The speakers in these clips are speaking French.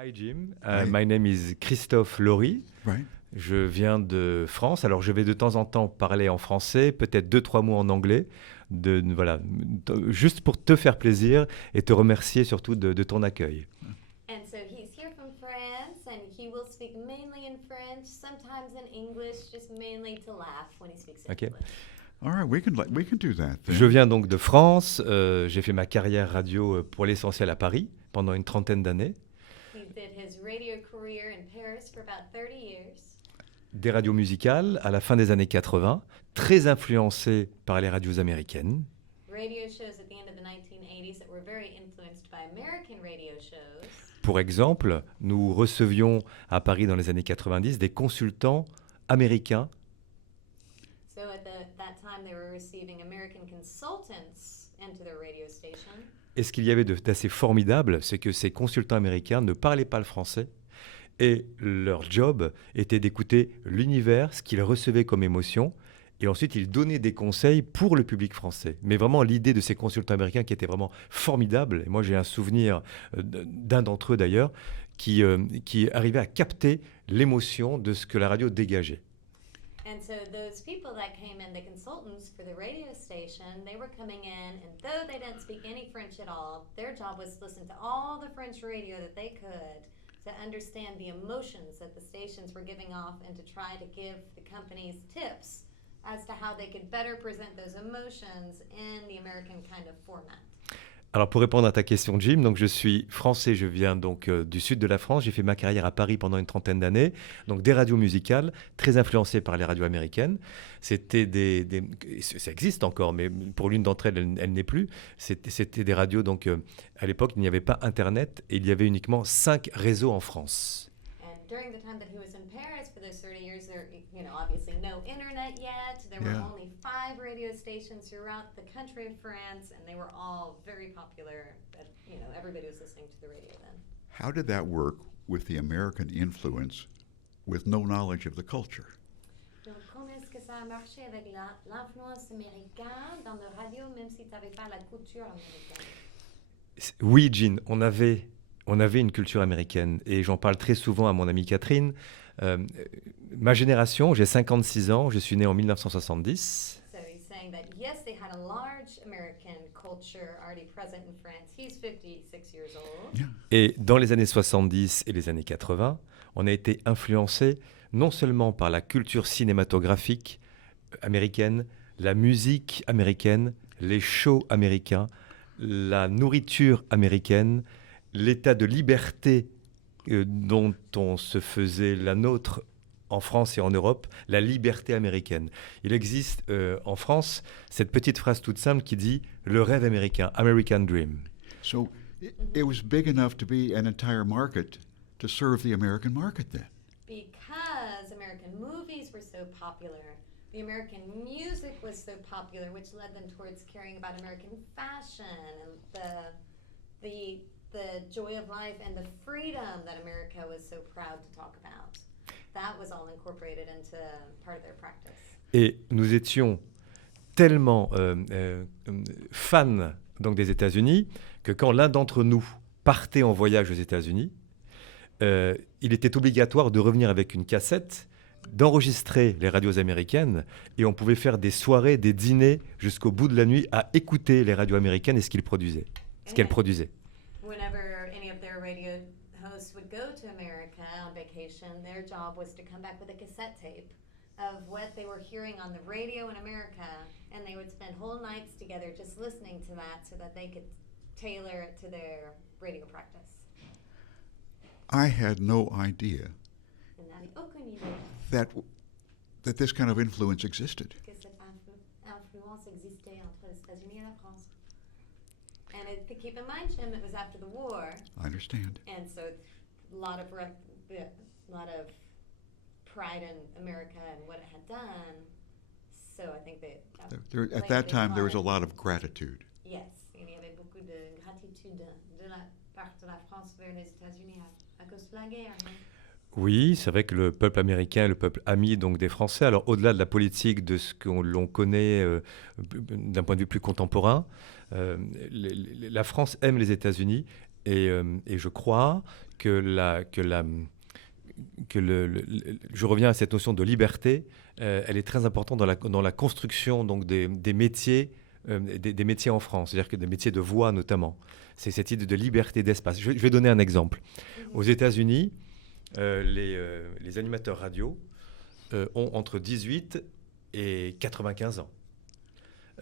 Hi Jim, Hi. my name is Christophe Laurie. Right. Je viens de France. Alors je vais de temps en temps parler en français, peut-être 2-3 mots en anglais, voilà, juste pour te faire plaisir et te remercier surtout de ton accueil. And so he's here from France, and he will speak mainly in French, sometimes in English, just mainly to laugh when he speaks Okay. English. All right, we can do that then. Je viens donc de France. J'ai fait ma carrière radio pour l'essentiel à Paris pendant une trentaine d'années. He did his radio career in Paris for about 30 years. Des radios musicales à la fin des années 80, très influencées par les radios américaines. Radio shows at the end of the 1980s that were very influenced by American radio shows. Pour exemple, nous recevions à Paris dans les années 90 des consultants américains So at that time, they were receiving American consultants into their radio station. et ce qu'il y avait d'assez formidable, c'est que ces consultants américains ne parlaient pas le français et leur job était d'écouter l'univers, ce qu'ils recevaient comme émotion, et ensuite ils donnaient des conseils pour le public français. Mais vraiment l'idée de ces consultants américains qui était vraiment formidable, et moi j'ai un souvenir d'un d'entre eux d'ailleurs, qui arrivait à capter l'émotion de ce que la radio dégageait. And so those people that came in, the consultants for the radio station, they were coming in, and though they didn't speak any French at all, their job was to listen to all the French radio that they could to understand the emotions that the stations were giving off and to try to give the companies tips as to how they could better present those emotions in the American kind of format. Alors pour répondre à ta question Jim, donc je suis français, je viens donc du sud de la France, j'ai fait ma carrière à Paris pendant une trentaine d'années, donc des radios musicales très influencées par les radios américaines. C'était ça existe encore, mais pour l'une d'entre elles, elle n'est plus. C'était des radios, donc à l'époque il n'y avait pas Internet et il y avait uniquement 5 réseaux en France. And during the time that he was in Paris for those 30 years, there, obviously no internet yet. There were Yeah. only 5 radio stations throughout the country of France, and they were all very popular. But, everybody was listening to the radio then. How did that work with the American influence with no knowledge of the culture? Donc, comment est-ce que ça a marché avec l'influence américaine dans nos radios, même si tu n'avais pas la culture américaine? Oui, Jean, on avait une culture américaine et j'en parle très souvent à mon amie Catherine. Ma génération, j'ai 56 ans, je suis né en 1970. So he's saying that yes, they had a large American culture already present in France. He's 56 years old. Yeah. Et dans les années 70 et les années 80, on a été influencé non seulement par la culture cinématographique américaine, la musique américaine, les shows américains, la nourriture américaine, l'état de liberté dont on se faisait la nôtre en France et en Europe, la liberté américaine. Il existe en France cette petite phrase toute simple qui dit « le rêve américain, American Dream ». So it was big enough to be an entire market to serve the American market then. Because American movies were so popular, the American music was so popular, which led them towards caring about American fashion and the joy of life and the freedom that America was so proud to talk about. That was all incorporated into part of their practice. Et nous étions tellement fans donc, des États-Unis que quand l'un d'entre nous partait en voyage aux États-Unis, il était obligatoire de revenir avec une cassette, d'enregistrer les radios américaines et on pouvait faire des soirées, des dîners jusqu'au bout de la nuit à écouter les radios américaines et ce qu'elles produisaient. Whenever any of their radio hosts would go to America on vacation, their job was to come back with a cassette tape of what they were hearing on the radio in America, and they would spend whole nights together just listening to that so that they could tailor it to their radio practice. I had no idea Et n'avait aucune idée that this kind of influence existed. que cette influence existait entre les États-Unis et la France. And keep in mind, Jim, it was after the war, I understand. and so a lot of pride in America and what it had done. So I think that At that time, there was a lot of gratitude. Yes, il y avait beaucoup de gratitude de la part de la France vers les États-Unis à cause de la guerre. Non? Oui, c'est vrai que le peuple américain est le peuple ami donc, des Français. Alors au-delà de la politique, de ce que l'on connaît d'un point de vue plus contemporain, la France aime les États-Unis Et je crois que je reviens à cette notion de liberté, elle est très importante dans la construction donc des métiers, des métiers en France, c'est-à-dire que des métiers de voix notamment. C'est cette idée de liberté d'espace. Je vais donner un exemple. Aux États-Unis, les animateurs radio ont entre 18 et 95 ans.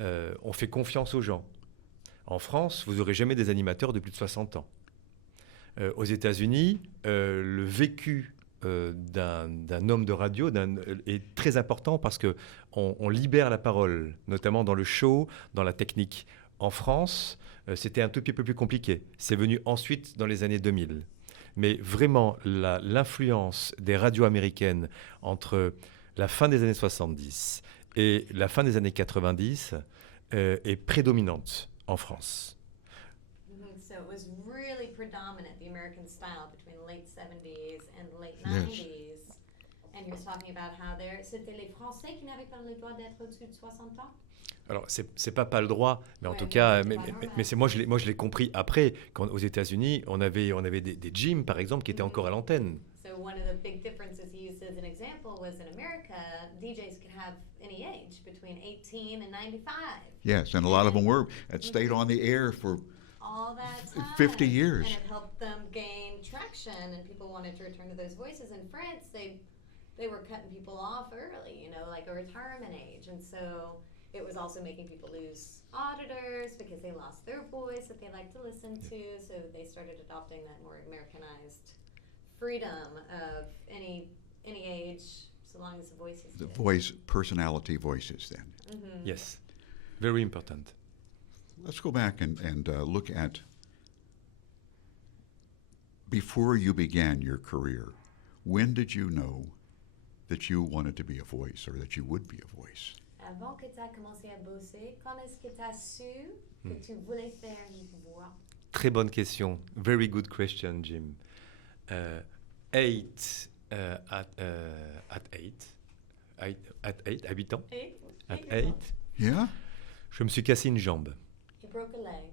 On fait confiance aux gens. En France, vous n'aurez jamais des animateurs de plus de 60 ans. Aux États-Unis, le vécu d'un homme de radio est très important parce qu'on libère la parole, notamment dans le show, dans la technique. En France, c'était un tout petit peu plus compliqué. C'est venu ensuite dans les années 2000. Mais vraiment, l'influence des radios américaines entre la fin des années 70 et la fin des années 90 est prédominante en France. So it was really predominant, the American style, between the late 70s and the late Yes. 90s. And you're talking about how c'était les Français qui n'avaient pas le droit d'être au-dessus de 60 ans? Alors, c'est pas le droit, mais en Ouais, tout mais cas, c'est mais, pas mais- normal. mais c'est moi je l'ai compris après. Quand aux États-Unis, on avait des gyms, par exemple, qui étaient encore à l'antenne. So one of the big differences he used as an example was in America, DJs could have any age between 18 and 95. Yes, and a lot of them were. It stayed on the air for All that time. 50 years. And it helped them gain traction, and people wanted to return to those voices. In France, they were cutting people off early, you know, like a retirement age. And so it was also making people lose auditors because they lost their voice that they liked to listen to. So they started adopting that more Americanized freedom of any age, so long as the voice is the good. personality voices then. Mhm. Yes, very important. Let's go back and look at before you began your career. When did you know that you wanted to be a voice or that you would be a voice? Avant que tu as commencé à bosser, quand est-ce que tu as su que tu voulais faire une voix? Très bonne question. Very good question, Jim. At 8 à 8 ans, at 8, Yeah? je me suis cassé une jambe He broke a leg.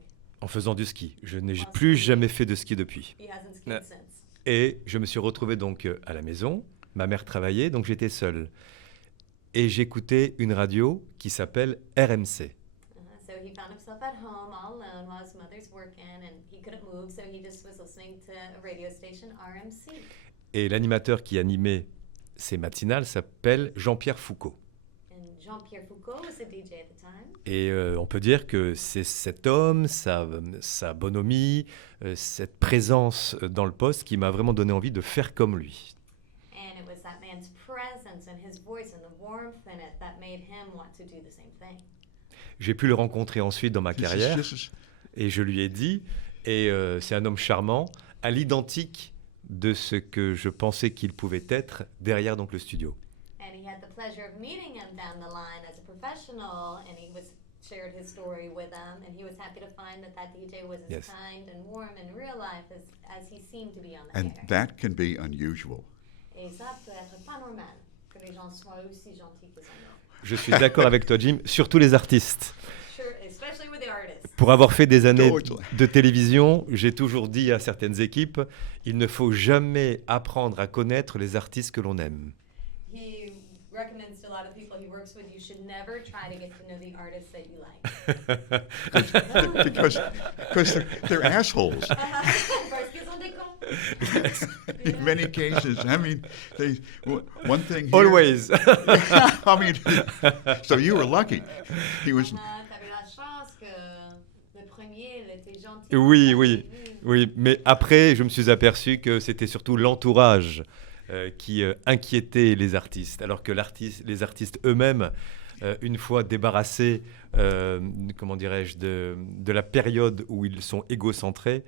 en faisant du ski. Je n'ai En plus ski. jamais fait de ski depuis. He hasn't skied since. Et je me suis retrouvé donc à la maison. Ma mère travaillait, donc j'étais seul. Et j'écoutais une radio qui s'appelle RMC. So he found himself at home all alone while his mother's working, and he couldn't move, so he just was listening to a radio station, RMC. Et l'animateur qui animait ces matinales s'appelle Jean-Pierre Foucault. And Jean-Pierre Foucault was a DJ at the time. Et on peut dire que c'est cet homme, sa bonhomie, cette présence dans le poste qui m'a vraiment donné envie de faire comme lui. And it was that man's presence and his voice and the warmth in it that made him want to do the same thing. J'ai pu le rencontrer ensuite dans ma This is- carrière this is- et je lui ai dit, et c'est un homme charmant, à l'identique de ce que je pensais qu'il pouvait être derrière donc le studio. And he had the pleasure of meeting him down the line as a professional, and he shared his story with him, and he was happy to find that DJ was as Yes. kind and warm in real life as he seemed to be on the and air. that can be unusual. Et ça peut être pas normal que les gens soient aussi gentils que ça. Je suis d'accord avec toi, Jim, surtout les artistes. Sure, especially with the artists. Pour avoir fait des années Totally. de télévision, j'ai toujours dit à certaines équipes, il ne faut jamais apprendre à connaître les artistes que l'on aime. He recommends to a lot of people he works with, you should never try to get to know the artists that you like. because they're assholes. Parce qu'ils sont des cons. In many cases, I mean, one thing here, Always. I mean, so you were lucky. He was. T'avais la chance que le premier, il était gentil. Oui, oui, oui. Mais après, je me suis aperçu que c'était surtout l'entourage qui inquiétait les artistes, alors que les artistes eux-mêmes, une fois débarrassés, comment dirais-je, de la période où ils sont égocentrés,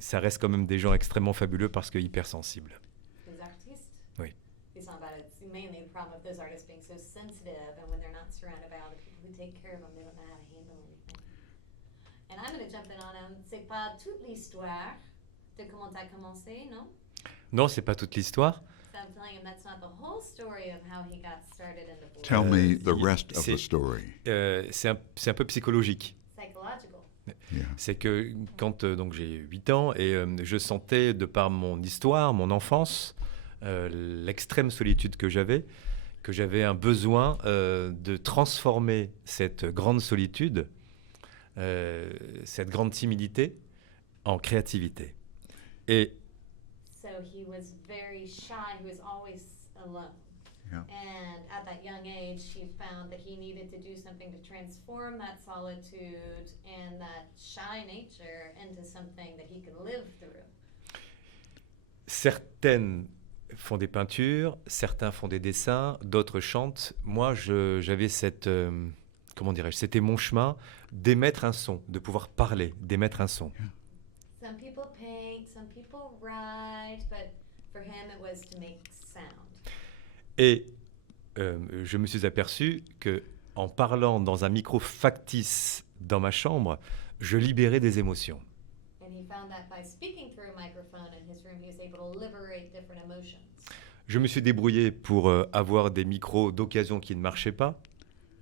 ça reste quand même des gens extrêmement fabuleux parce que hypersensibles. Les artistes. Oui. It's not about it. It's mainly the problem of those artists being so sensitive, and when they're not surrounded by all the people who take care of them, they don't know how to handle anything. And I'm going to jump in on him. C'est pas toute l'histoire de comment t'as commencé, non? Non, c'est pas toute l'histoire. So I'm telling him that's not the whole story of how he got started in the voice. Tell me the rest of c'est- the story. C'est un peu psychologique. Psychological. Yeah. C'est que quand donc j'ai 8 ans et je sentais, de par mon histoire, mon enfance, l'extrême solitude que j'avais un besoin de transformer cette grande solitude, cette grande timidité, en créativité. Et So he was very shy. He was always alone. Yeah. And at that young age, he found that he needed to do something to transform that solitude and that shy nature into something that he could live through. certaines font des peintures, certains font des dessins, d'autres chantent. Moi, j'avais cette, comment dirais-je, c'était mon chemin d'émettre un son, de pouvoir parler, d'émettre un son. Some people paint, some people write, but for him it was to make sound. Et je me suis aperçu que en parlant dans un micro factice dans ma chambre, je libérais des émotions. And he found that by speaking through a microphone in his room, he was able to liberate different emotions. Je me suis débrouillé pour avoir des micros d'occasion qui ne marchaient pas.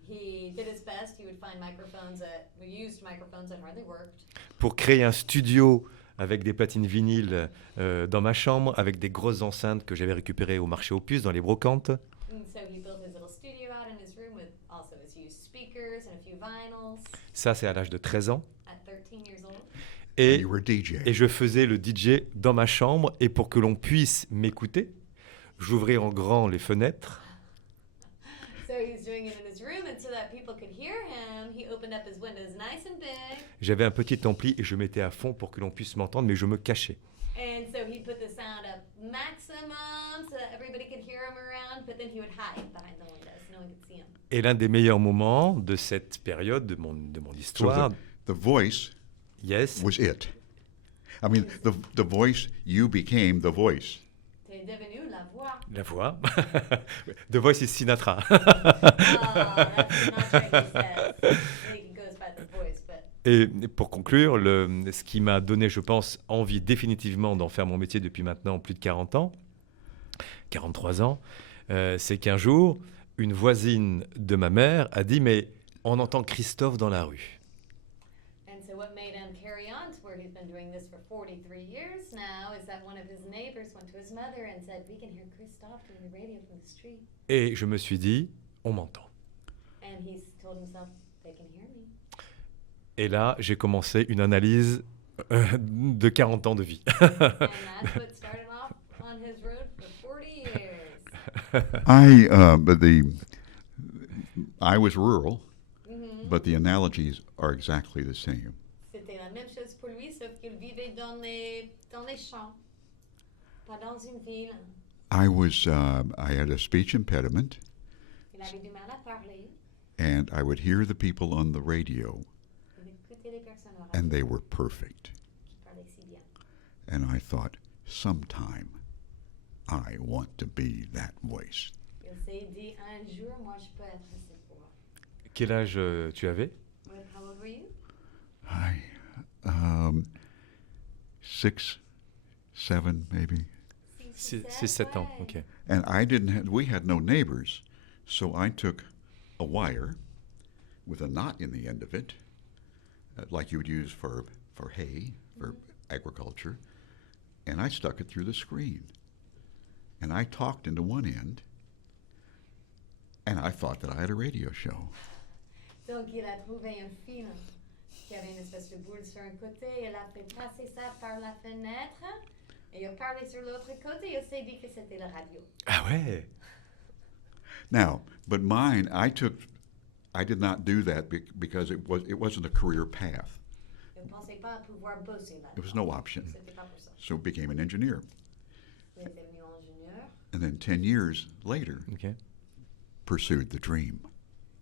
He did his best. He would find microphones that used microphones that hardly worked. Pour créer un studio avec des platines vinyles dans ma chambre, avec des grosses enceintes que j'avais récupérées au marché aux puces, dans les brocantes. And so he built his little studio out in his room with also his used speakers and a few vinyls Ça, c'est à l'âge de 13 ans. at 13 years old. And Et, you were a DJ. et je faisais le DJ dans ma chambre. Et pour que l'on puisse m'écouter, j'ouvrais en grand les fenêtres. So he was doing it in his room, and so that people could hear him, he opened up his windows nice and big. J'avais un petit ampli et je mettais à fond pour que l'on puisse m'entendre, mais je me cachais. And so he'd put the sound up maximum so that everybody could hear him around, but then he would hide behind the windows so no one could see him. Et l'un des meilleurs moments de cette période de mon So histoire, the voice yes, was it. I mean, the voice, you became the voice. T'es devenu la voix. la voix. The Voice is Sinatra. Oh, that's not what he says. I think he goes by the voice, but Et pour conclure, ce qui m'a donné, je pense, envie définitivement d'en faire mon métier depuis maintenant plus de 40 ans, 43 ans, c'est qu'un jour, une voisine de ma mère a dit « Mais on entend Christophe dans la rue ». and so what made him carry on to where he's been doing this for 43 years now is that one of his neighbors went to his mother and said, "We can hear Christophe doing the radio from the street." Et je me suis dit « On m'entend ». And he told himself, "They can hear me." Et là, j'ai commencé une analyse de 40 ans de vie. And that's what started off on his road for 40 years. I was rural, Mhm. but the analogies are exactly the same. C'était la même chose pour lui, sauf qu'il vivait dans les champs, pas dans une ville. I had a speech impediment, Il avait du mal à parler. and I would hear the people on the radio, Il écoutait les personnes au and radio they were perfect. qui parlaient si bien. And I thought, sometime I want to be that voice. Il s'est dit, un jour, moi, je peux être cette voix. Quel âge tu avais? How old were you? I, 6, 7 maybe. 6-7 ans, ouais. ok. And we had no neighbors, so I took a wire with a knot in the end of it, like you would use for hay, for agriculture, and I stuck it through the screen. And I talked into one end, and I thought that I had a radio show. Donc, il a trouvé un fil qui avait une espèce de boule sur un côté. Il a fait passer ça par la fenêtre. Et il a parlé sur l'autre côté. Il s'est dit que c'était la radio. Ah ouais. Now, but mine, I did not do that because it wasn't a career path. Il ne pensait pas pouvoir bosser là. It was no option. C'était pas pour ça. So it became an engineer. Il est devenu ingénieur. And then 10 years later, Ok. pursued the dream.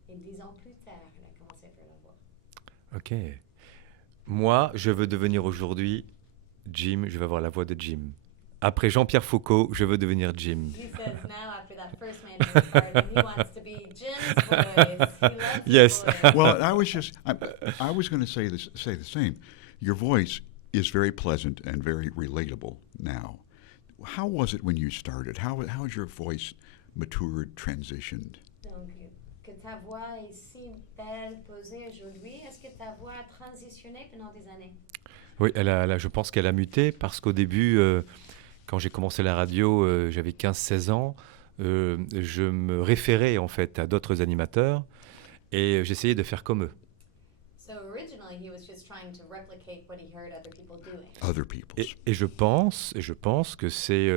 Et 10 ans plus tard, il a commencé à faire la voix. Ok. Moi, je veux devenir aujourd'hui Jim, je veux avoir la voix de Jim. Après Jean-Pierre Foucault, je veux devenir Jim. He says now, after that first man part, he wants to be Jim's voice. He loves Yes. his voice. Well, I was going to say the same. Your voice is very pleasant and very relatable now. How was it when you started? How has your voice matured, transitioned? Donc, que ta voix est si belle, posée aujourd'hui. Est-ce que ta voix a transitionné pendant des années? Oui, je pense qu'elle a muté parce qu'au début, quand j'ai commencé la radio, j'avais 15-16 ans. Je me référais en fait à d'autres animateurs et j'essayais de faire comme eux. So originally he was just trying to replicate what he heard other people doing. Other people's. Et je pense que c'est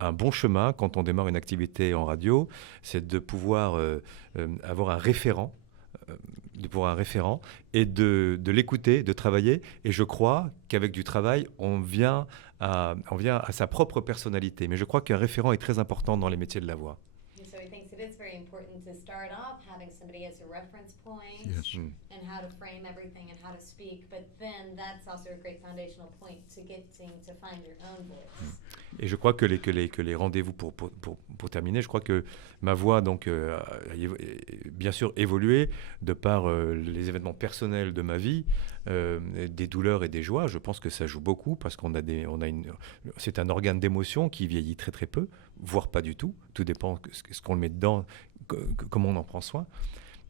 un bon chemin quand on démarre une activité en radio, c'est de pouvoir avoir un référent, et de l'écouter, de travailler. Et je crois qu'avec du travail, on vient à sa propre personnalité. Mais je crois qu'un référent est très important dans les métiers de la voix. And so he thinks it is very important to start off having somebody as a reference point Yes. Mm. and how to frame everything and how to speak. But then that's also a great foundational point to getting to find your own voice. Et je crois que les rendez-vous, pour terminer, je crois que ma voix donc, a bien sûr évolué de par les événements personnels de ma vie, des douleurs et des joies. Je pense que ça joue beaucoup parce c'est un organe d'émotion qui vieillit très très peu, voire pas du tout. Tout dépend ce qu'on le met dedans, comment on en prend soin.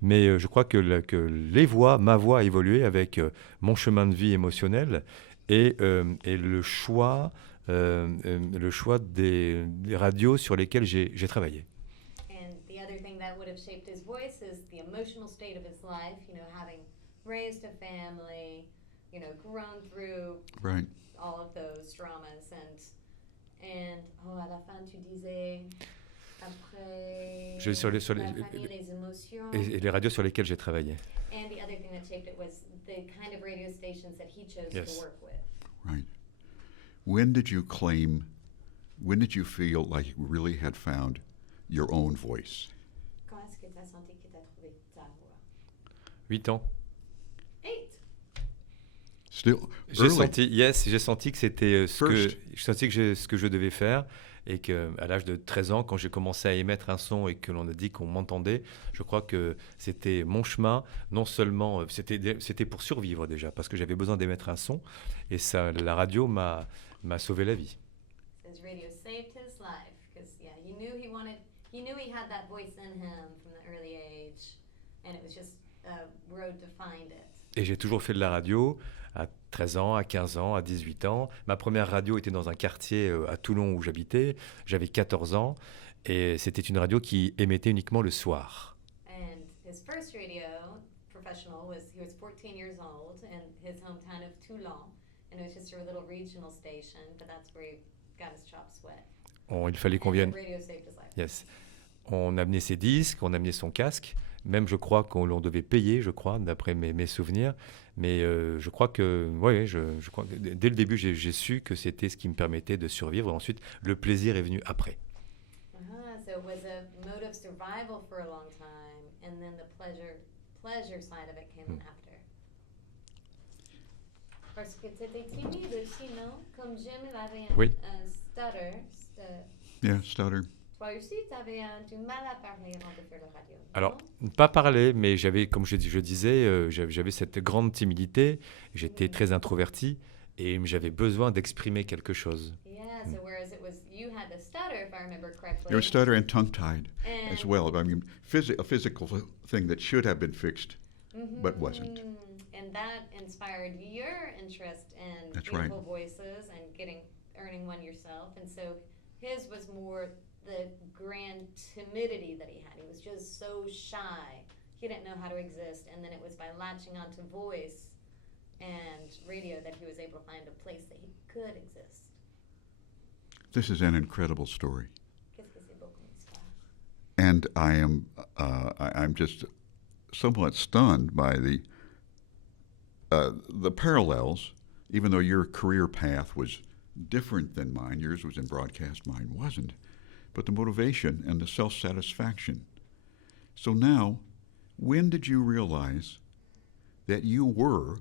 Mais je crois que ma voix a évolué avec mon chemin de vie émotionnel et le choix des radios sur lesquelles j'ai travaillé. And the other thing that would have shaped his voice is the emotional state of his life, having raised a family, grown through Right. all of those dramas and à la fin tu disais après Sur les la famille, les émotions. et les radios sur lesquelles j'ai travaillé. And the other thing that shaped it was the kind of radio stations that he chose Yes. to work with. Right. When did you feel like you really had found your own voice? Quand est-ce que tu as senti que tu as trouvé ta voix? 8 ans. 8. Still J'ai early. senti que c'était ce que je devais faire et qu'à l'âge de 13 ans, quand j'ai commencé à émettre un son et que l'on a dit qu'on m'entendait, je crois que c'était mon chemin. Non seulement, c'était pour survivre déjà, parce que j'avais besoin d'émettre un son et ça, la radio m'a sauvé la vie. His radio saved his life because he knew he had that voice in him from the early age, and it was just a road to find it. Et j'ai toujours fait de la radio à 13 ans, à 15 ans, à 18 ans. Ma première radio était dans un quartier à Toulon où j'habitais. J'avais 14 ans et c'était une radio qui émettait uniquement le soir. And his first radio professional he was 14 years old in his hometown of Toulon, and it was just a little regional station, but that's where he got his chops wet. Il fallait qu'on vienne. And the radio saved his life. Yes. On amenait ses disques, on amenait son casque. Même, je crois qu'on devait payer, je crois, d'après mes souvenirs. Mais je crois que, je crois que dès le début, j'ai su que c'était ce qui me permettait de survivre. Ensuite, le plaisir est venu après. So it was a mode of survival for a long time, and then the pleasure side of it came after. Parce que tu étais timide aussi, non? Comme Jim, il avait Oui. un stutter. Yeah, stutter. Toi aussi, tu avais du mal à parler avant de faire la radio. Alors, non? pas parler, mais comme je disais, j'avais cette grande timidité. J'étais très introverti et j'avais besoin d'exprimer quelque chose. Yeah, so whereas you had a stutter, if I remember correctly. You were stutter and tongue-tied as And- well. I mean, a physical thing that should have been fixed, but wasn't. And that inspired your interest in That's right. beautiful voices and earning one yourself. And so his was more the grand timidity that he had. He was just so shy. He didn't know how to exist. And then it was by latching onto voice and radio that he was able to find a place that he could exist. This is an incredible story, Qu'est-ce que c'est beau comme histoire. and I'm just somewhat stunned by the parallels. Even though your career path was different than mine, yours was in broadcast, mine wasn't. But the motivation and the self-satisfaction. So now, when did you realize that you were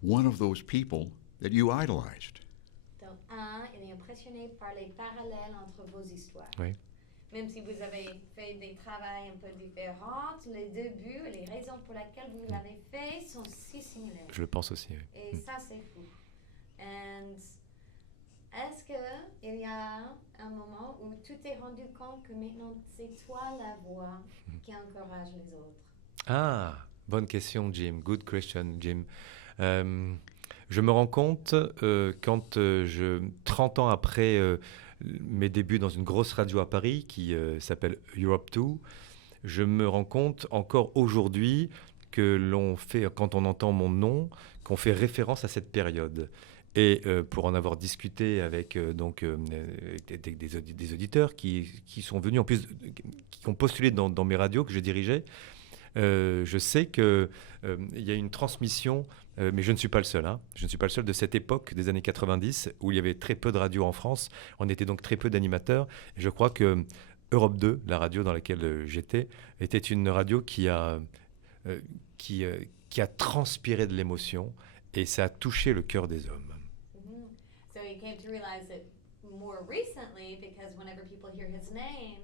one of those people that you idolized? Donc, il est impressionné par les parallèles entre vos histoires. Oui. Même si vous avez fait des travails un peu différents, les débuts et les raisons pour lesquelles vous l'avez fait sont si similaires. Je le pense aussi. Oui. Et ça, c'est fou. And est-ce qu'il y a un moment où tu t'es rendu compte que maintenant, c'est toi la voix qui encourage les autres? Ah, bonne question, Jim. Good question, Jim. Euh, je me rends compte quand 30 ans après mes débuts dans une grosse radio à Paris qui s'appelle Europe 2, je me rends compte encore aujourd'hui que l'on fait, quand on entend mon nom, qu'on fait référence à cette période. Et pour en avoir discuté avec des auditeurs qui sont venus, en plus, qui ont postulé dans mes radios que je dirigeais, je sais qu'il y a une transmission, mais je ne suis pas le seul. Hein. Je ne suis pas le seul de cette époque des années 90 où il y avait très peu de radios en France. On était donc très peu d'animateurs. Et je crois que Europe 2, la radio dans laquelle j'étais, était une radio euh, qui, euh, qui a transpiré de l'émotion et ça a touché le cœur des hommes. Mhm. So he came to realize it more recently because whenever people hear his name,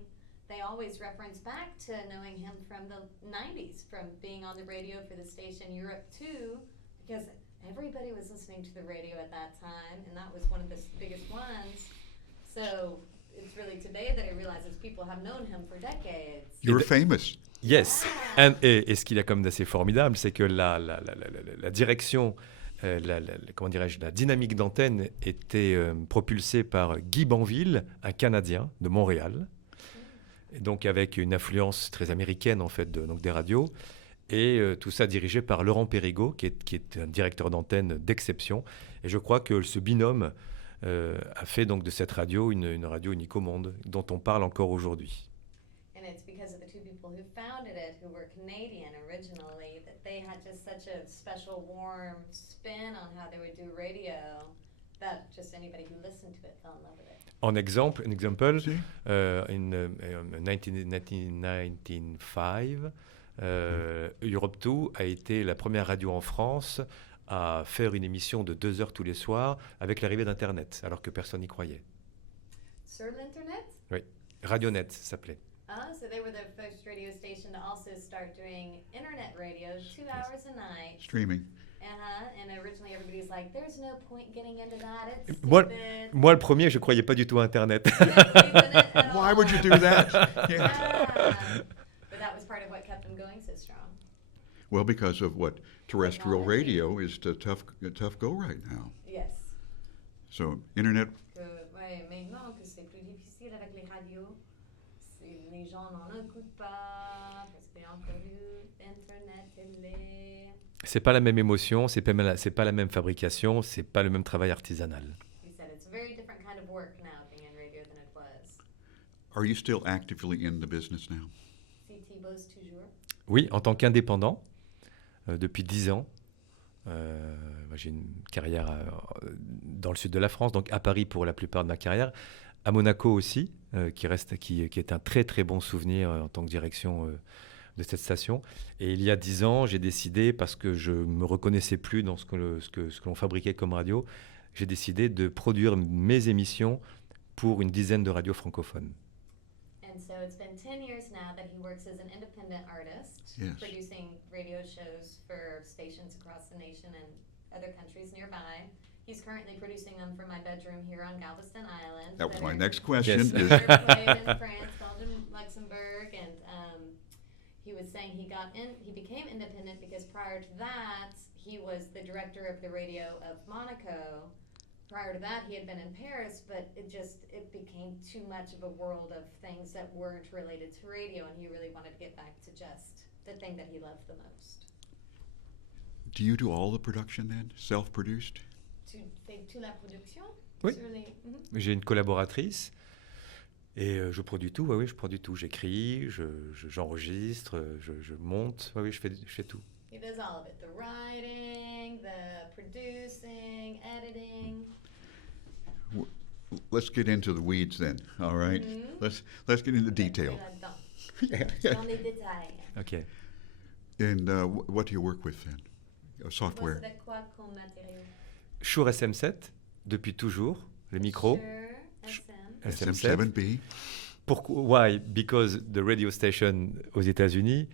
they always reference back to knowing him from the 90s, from being on the radio for the station Europe 2, because everybody was listening to the radio at that time, and that was one of the biggest ones. So it's really today that he realizes people have known him for decades. You're famous. Yes. Ah. Et ce qu'il y a comme d'assez formidable, c'est que la direction, comment dirais-je, la dynamique d'antenne était propulsée par Guy Banville, un Canadien de Montréal, et donc avec une influence très américaine en fait donc des radios, et tout ça dirigé par Laurent Périgot, qui est un directeur d'antenne d'exception. Et je crois que ce binôme a fait donc de cette radio une radio unique au monde, dont on parle encore aujourd'hui. And it's because of the two people who founded it, who were Canadian originally, that they had just such a special, warm spin on how they would do radio, that just anybody who listened to it fell in love with it. An example, See? in 1995, Europe 2 a été la première radio en France à faire une émission de 2 heures tous les soirs avec l'arrivée d'Internet, alors que personne n'y croyait. Sur l'Internet? Oui, Radionet ça s'appelait. Ah, so they were the first radio station to also start doing internet radio 2 hours a night. Streaming. And originally everybody's like, there's no point getting into that, it's Moi, stupid. moi, le premier, je croyais pas du tout à Internet. You didn't believe in it at Why all. would you do that? Yeah. Ah. But that was part of what kept them going so strong. Well, because of what terrestrial Technology. radio is a tough go right now. Yes. So internet. Ouais, maintenant que c'est plus difficile avec les radios, les gens n'en écoutent pas parce qu'il y a encore eu Internet, télé. C'est pas la même émotion, c'est pas la même fabrication, c'est pas le même travail artisanal. He said it's a very different kind of work now being in radio than it was. Are you still actively in the business now? CT bosse toujours. Oui, en tant qu'indépendant, depuis 10 ans. J'ai une carrière dans le sud de la France, donc à Paris pour la plupart de ma carrière, à Monaco aussi, qui est un très très bon souvenir en tant que direction de cette station. Et il y a 10 ans, j'ai décidé, parce que je me reconnaissais plus dans ce que l'on fabriquait comme radio, j'ai décidé de produire mes émissions pour une dizaine de radios francophones. And so it's been 10 years now that he works as an independent artist, Yes. producing radio shows for stations across the nation and other countries nearby. He's currently producing them for my bedroom here on Galveston Island. That was that my are- next question. Yes. Is, that are played in France, Belgium, Luxembourg, and he was saying he became independent because prior to that, he was the director of the radio of Monaco. Prior to that, he had been in Paris, but it became too much of a world of things that weren't related to radio, and he really wanted to get back to just the thing that he loved the most. do you do all the production then? Self-produced? Tu fais toute la production? Oui. Sur les... Mhm. J'ai une collaboratrice et je produis tout. Oui, je produis tout. J'écris, j'enregistre, je monte. Oui, je fais tout. He does all of it. The writing, the producing, editing. Let's get into the weeds then. All right? Mhm. Let's get into detail. Là-dedans. Dans les détails. OK. And what do you work with then? Software. Vous avec quoi comme matériaux? Shure SM7 depuis toujours. Les micros. Shure, SM. SM7B. Pourquoi? Why? Because the radio station aux États-Unis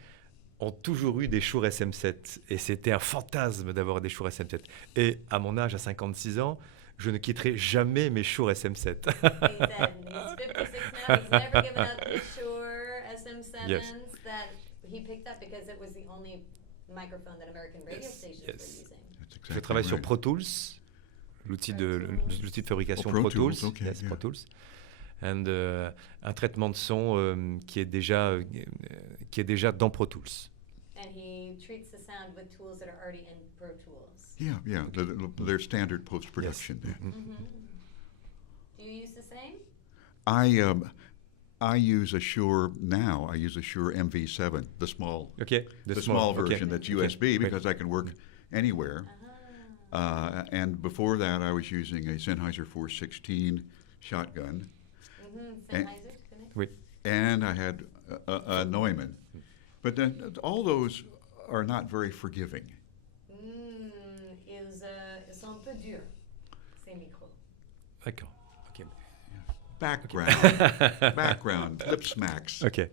ont toujours eu des Shure SM7 et c'était un fantasme d'avoir des Shure SM7. Et à mon âge, à 56 ans, je ne quitterai jamais mes Shure SM7. He said he's 56 now. He's never given up his Shure SM7s Yes. that he picked up because it was the only microphone that American radio Yes, stations yes. were using. That's Je exactly travaille sur right. Pro Tools, l'outil de, Pro Tools. l'outil de fabrication Oh, Pro Pro Tools. Tools, okay, Yes, yeah. Pro Tools. And, un traitement de son qui est déjà dans Pro Tools. And he treats the sound with tools that are already in Pro Tools. Yeah, their standard post-production. Yes. Yeah. Mhm. Do you use the same? I use a Shure now. I use a Shure MV7, the small, Okay. the small okay. version that's Okay. USB Right. because I can work anywhere. And before that, I was using a Sennheiser 416 shotgun, Sennheiser, tu connais? Oui. and I had a Neumann. But then all those are not very forgiving. Ils sont un peu durs, ces micros. D'accord. Ok. Background, lip smacks. Ok.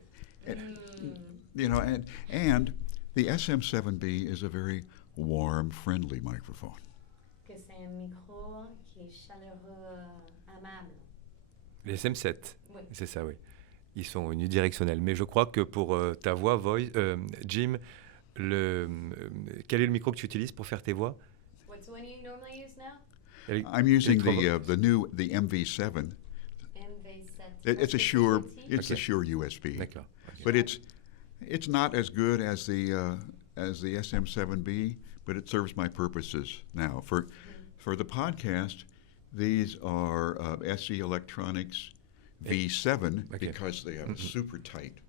You know, and the SM7B is a very warm, friendly microphone. Que c'est un micro qui est chaleureux, aimable. Les SM7, Oui. c'est ça, oui. Ils sont unidirectionnels. Mais je crois que pour ta voix, Jim, quel est le micro que tu utilises pour faire tes voix? What's the one you normally use now? I'm using Electro- the MV7. MV7. It's a Shure. It's a Okay. Shure USB. D'accord. Ok. But it's not as good as the SM7B, but it serves my purposes now. For the podcast, these are SE Electronics V7 Okay. because they have a super tight.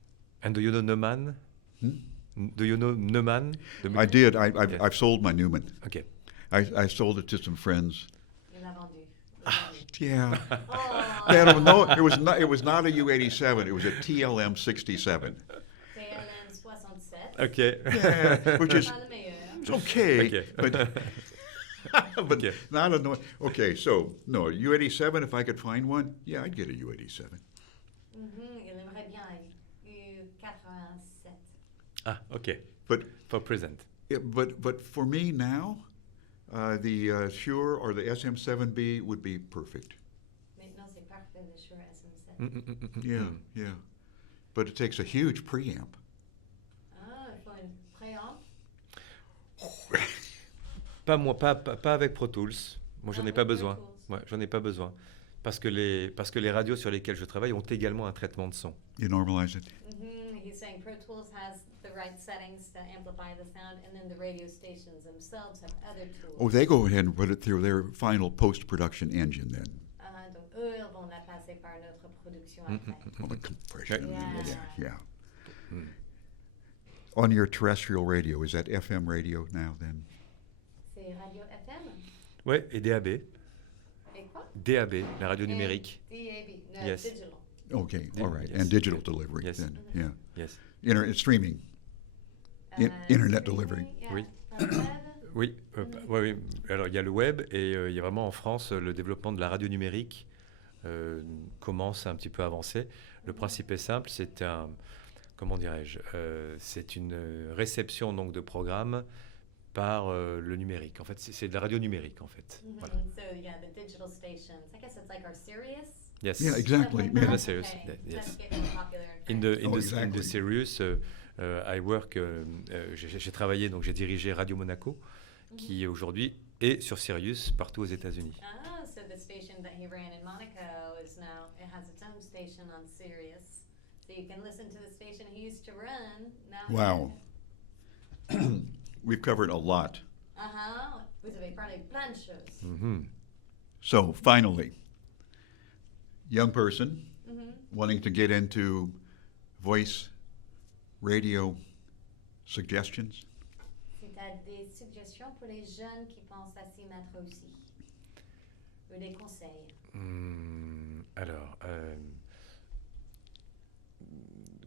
And do you know Neumann? Do you know Neumann? I did. Yeah. I've sold my Newman. Ok. I sold it to some friends. Il l'a vendu. Yeah. Oh, They had no, it was not a U87. It was a TLM 67. TLM 67. Ok. Yeah, which is Pas le meilleur. it's okay, Okay. but Okay. not a no. Okay, so no U87. If I could find one, yeah, I'd get a U87. Il aimerait bien U87. Ah, ok. But For present. but for me now, the Shure or the SM7B would be perfect. Maintenant, c'est parfait, le Shure SM7. Yeah. But it takes a huge preamp. Ah, il faut une préamp. Pas moi, pas avec Pro Tools. Moi, j'en ai Avec pas Pro besoin. Tools. Ouais, j'en ai pas besoin. Parce que les radios sur lesquelles je travaille ont également un traitement de son. You normalize it. He's saying Pro Tools has the right settings to amplify the sound, and then the radio stations themselves have other tools. Oh, they go ahead and put it through their final post-production engine then. Donc, eux, ils vont la passer par notre production après. Oh, the compression. Yeah. Yeah. On your terrestrial radio, is that FM radio now then? C'est radio FM. Ouais, et DAB. Et quoi? DAB, la radio numérique. DAB, no, Yes. digital. Okay, all right. Yes. And digital delivery Yes. then, yeah. Yes. Streaming. Internet delivery. Yeah. Oui. Par web. Oui, oui. Alors il y a le web et il y a vraiment en France le développement de la radio numérique commence à un petit peu avancer. Le principe est simple, c'est comment dirais-je, c'est une réception donc de programmes par le numérique. En fait, c'est de la radio numérique en fait. Voilà. So yeah, the digital stations. I guess it's like our Sirius. Yes. Yeah, exactly. Something like Yeah. that? Sirius, Okay. yes. That's getting popular In the Oh, exactly. Sirius, I work. J'ai travaillé, donc j'ai dirigé Radio Monaco, qui aujourd'hui est sur Sirius partout aux États-Unis. Ah, so the station that he ran in Monaco is now, it has its own station on Sirius. So you can listen to the station he used to run. Now Wow. We've covered a lot. Vous avez parlé plein de choses. Mhm. So finally, young person wanting to get into voice radio suggestions. Si tu as des suggestions pour les jeunes qui pensent à s'y mettre aussi, ou des conseils. Alors,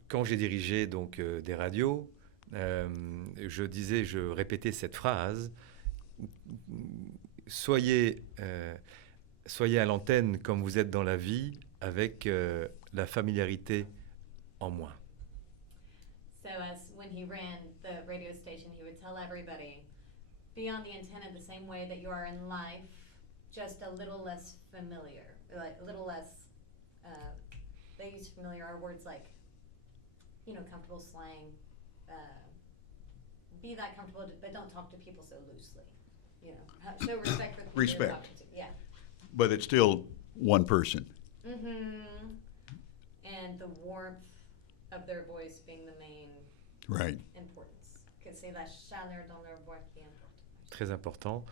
quand j'ai dirigé donc des radios, je répétais cette phrase soyez à l'antenne comme vous êtes dans la vie, avec la familiarité en moins. So as when he ran the radio station, he would tell everybody, be on the antenna the same way that you are in life, just a little less familiar, like a little less, they use familiar are words like, comfortable slang, be that comfortable, but don't talk to people so loosely. You know, show respect for the people Respect. you're talking to. Yeah. But it's still one person. Mm-hmm. And the warmth of their voice being the main Right. importance. Que c'est la chaleur dans leur voix qui est importante. Très important.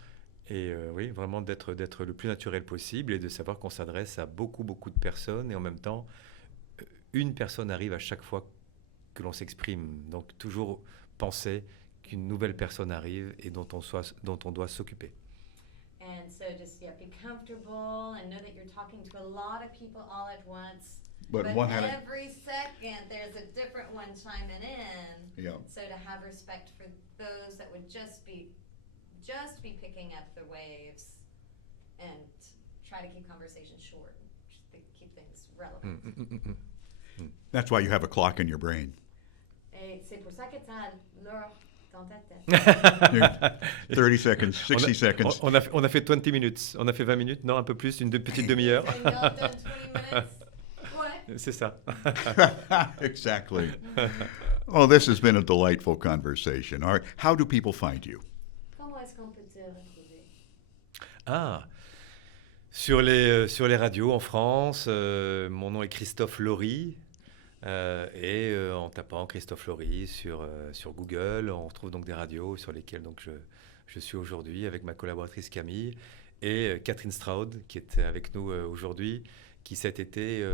Et oui, vraiment d'être le plus naturel possible et de savoir qu'on s'adresse à beaucoup de personnes et en même temps, une personne arrive à chaque fois que l'on s'exprime. Donc toujours penser qu'une nouvelle personne arrive et dont on doit s'occuper. And so just be comfortable and know that you're talking to a lot of people all at once. But one had a, every second there's a different one chiming in. yeah. So to have respect for those that would just be picking up the waves and try to keep conversation short, just to keep things relevant. That's why you have a clock in your brain. Et c'est pour ça que tu as l'heure dans ta tête. 30 seconds, 60 seconds. On a fait 20 minutes. On a fait 20 minutes, non, un peu plus, une petite demi-heure. And y'all done 20 minutes? What? C'est ça. Exactly. Oh, this has been a delightful conversation. All right. How do people find you? Comment est-ce qu'on peut te retrouver? Ah, sur les radios en France, mon nom est Christophe Laurie. En tapant Christophe Laurie sur Google, on retrouve donc des radios sur lesquelles donc, je suis aujourd'hui avec ma collaboratrice Camille et Catherine Stroud qui est avec nous aujourd'hui, qui cet été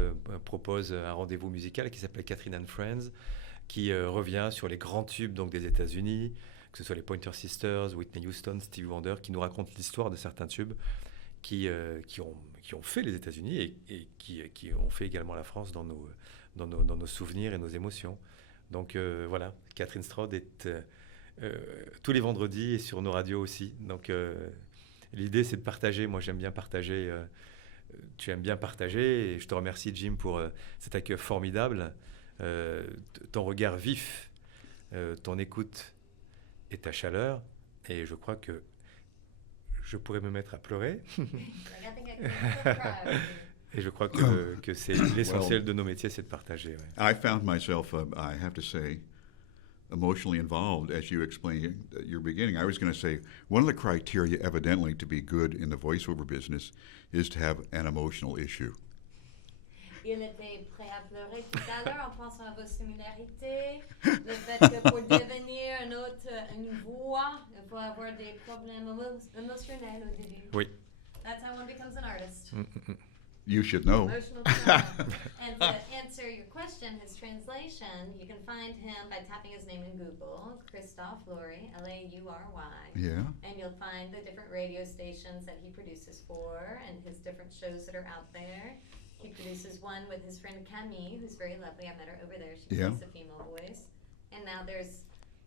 propose un rendez-vous musical qui s'appelle Catherine and Friends, qui revient sur les grands tubes donc, des États-Unis, que ce soit les Pointer Sisters, Whitney Houston, Stevie Wonder, qui nous racontent l'histoire de certains tubes qui ont fait les États-Unis et qui ont fait également la France dans nos souvenirs et nos émotions. Donc voilà, Catherine Stroud est tous les vendredis et sur nos radios aussi. Donc l'idée c'est de partager. Moi j'aime bien partager. Tu aimes bien partager et je te remercie Jim pour cet accueil formidable, ton regard vif, ton écoute et ta chaleur. Et je crois que je pourrais me mettre à pleurer. Et je crois que c'est l'essentiel de nos métiers, c'est de partager. Ouais. I found myself, I have to say, emotionally involved as you explained at your beginning. I was going to say, one of the criteria evidently to be good in the voiceover business is to have an emotional issue. Il était prêt à pleurer tout à l'heure en pensant à vos similarités, le fait que pour devenir une voix, il faut avoir des problèmes émotionnels au début. Oui. That's how one becomes an artist. You should know. Emotional trauma. And to answer your question, his translation, you can find him by tapping his name in Google, Christophe Laurie, Laury. Yeah. And you'll find the different radio stations that he produces for and his different shows that are out there. He produces one with his friend Camille, who's very lovely. I met her over there. She plays a female voice. And now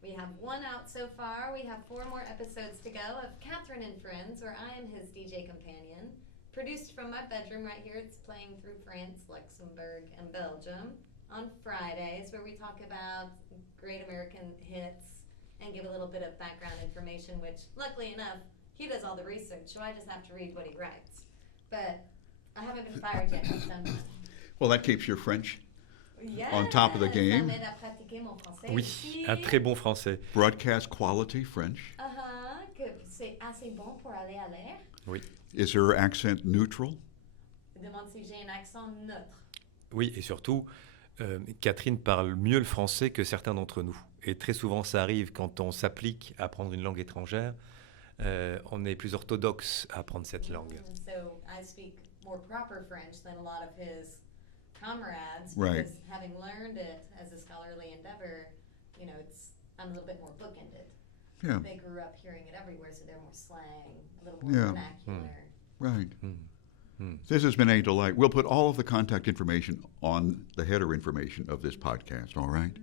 we have one out so far. We have 4 more episodes to go of Catherine and Friends, where I am his DJ companion. Produced from my bedroom right here. It's playing through France, Luxembourg, and Belgium on Fridays, where we talk about great American hits and give a little bit of background information, which, luckily enough, he does all the research, so I just have to read what he writes. But I haven't been fired yet. I've done that. Well, that keeps your French Yes, on top of the ça game. m'aide à pratiquer mon français Oui, aussi. un très bon français. Broadcast quality French. Que c'est assez bon pour aller à l'air. Oui. Is her accent neutral? Je demande si j'ai un accent neutre. Oui, et surtout, Catherine parle mieux le français que certains d'entre nous. Et très souvent, ça arrive quand on s'applique à apprendre une langue étrangère, on est plus orthodoxe à apprendre cette langue. So I speak more proper French than a lot of his comrades. Right. Because having learned it as a scholarly endeavor, you know, I'm a little bit more bookended. Yeah. They grew up hearing it everywhere, so they're more slang, a little more Yeah. vernacular. Right. Hmm. This has been a delight. We'll put all of the contact information on the header information of this podcast, all right?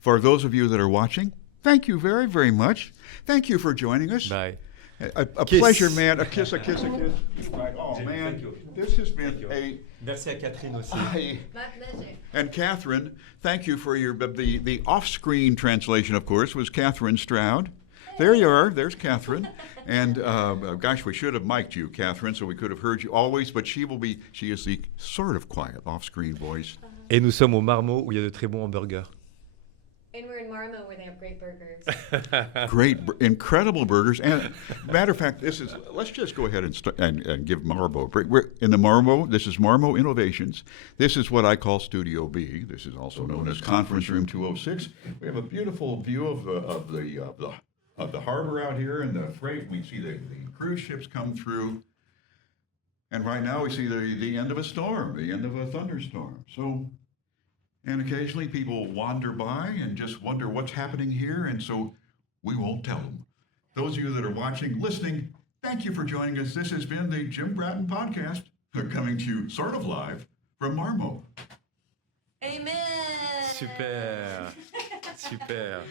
For those of you that are watching, thank you very, very much. Thank you for joining us. Bye. A Kiss. pleasure, man. A kiss, a kiss, a kiss. Right. Oh, Jim, man. thank you. This has been Thank you. a... Merci à Catherine aussi. My pleasure. And Catherine, thank you for your... The off-screen translation, of course, was Catherine Stroud. There you are. There's Catherine. And gosh, we should have mic'd you, Catherine, so we could have heard you always, but she is the sort of quiet off-screen voice. Et nous sommes au Marmot où il y a de très bons hamburgers. And we're in Marmo where they have great burgers. Incredible burgers. And matter of fact, let's just go ahead and give Marmo a break. We're in the Marmo. This is Marmo Innovations. This is what I call Studio B. This is also known as Conference Room 206. We have a beautiful view of the harbor out here and the freight. We see the cruise ships come through. And right now we see the end of a storm, the end of a thunderstorm. And occasionally people wander by and just wonder what's happening here, and so we won't tell them. Those of you that are watching, listening, thank you for joining us. This has been the Jim Bratton Podcast, coming to you sort of live from Marmo. Amen. Super. Super.